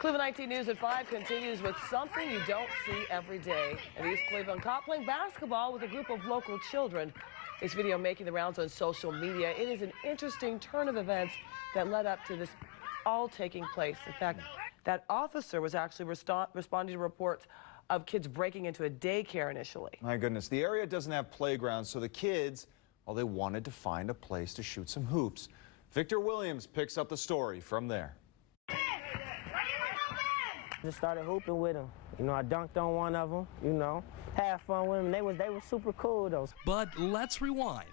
Cleveland 19 News at 5 continues with something you don't see every day. An East Cleveland cop playing basketball with a group of local children. This video making the rounds on social media. It is an interesting turn of events that led up to this all taking place. In fact, that officer was actually responding to reports of kids breaking into a daycare initially. My goodness, the area doesn't have playgrounds, so the kids, well, they wanted to find a place to shoot some hoops. Victor Williams picks up the story from there. Just started hooping with them. You know, I dunked on one of them, you know, had fun with them. They were super cool, though. But let's rewind.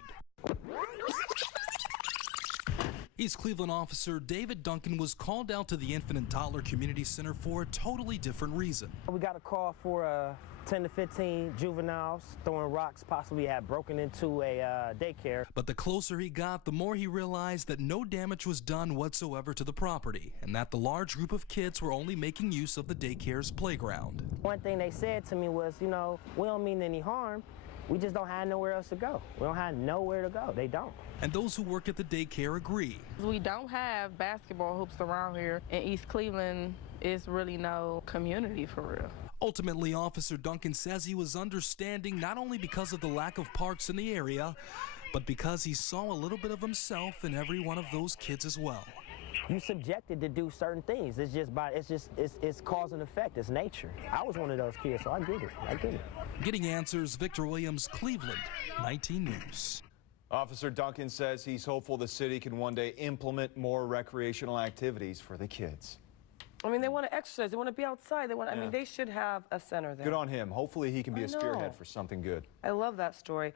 East Cleveland officer David Duncan was called out to the Infant and Toddler Community Center for a totally different reason. We got a call for 10 to 15 juveniles throwing rocks, possibly had broken into a daycare. But the closer he got, the more he realized that no damage was done whatsoever to the property, and that the large group of kids were only making use of the daycare's playground. One thing they said to me was, you know, we don't mean any harm. We just don't have nowhere else to go. We don't have nowhere to go. They don't. And those who work at the daycare agree. We don't have basketball hoops around here. In East Cleveland, it's really no community for real. Ultimately, Officer Duncan says he was understanding not only because of the lack of parks in the area, but because he saw a little bit of himself in every one of those kids as well. You subjected to do certain things. It's cause and effect. It's nature. I was one of those kids, so I get it. I get it. Getting answers, Victor Williams, Cleveland 19 News. Officer Duncan says he's hopeful the city can one day implement more recreational activities for the kids. I mean, they want to exercise. They want to be outside. I mean, they should have a center there. Good on him. Hopefully he can be a I know. spearhead for something good. I love that story.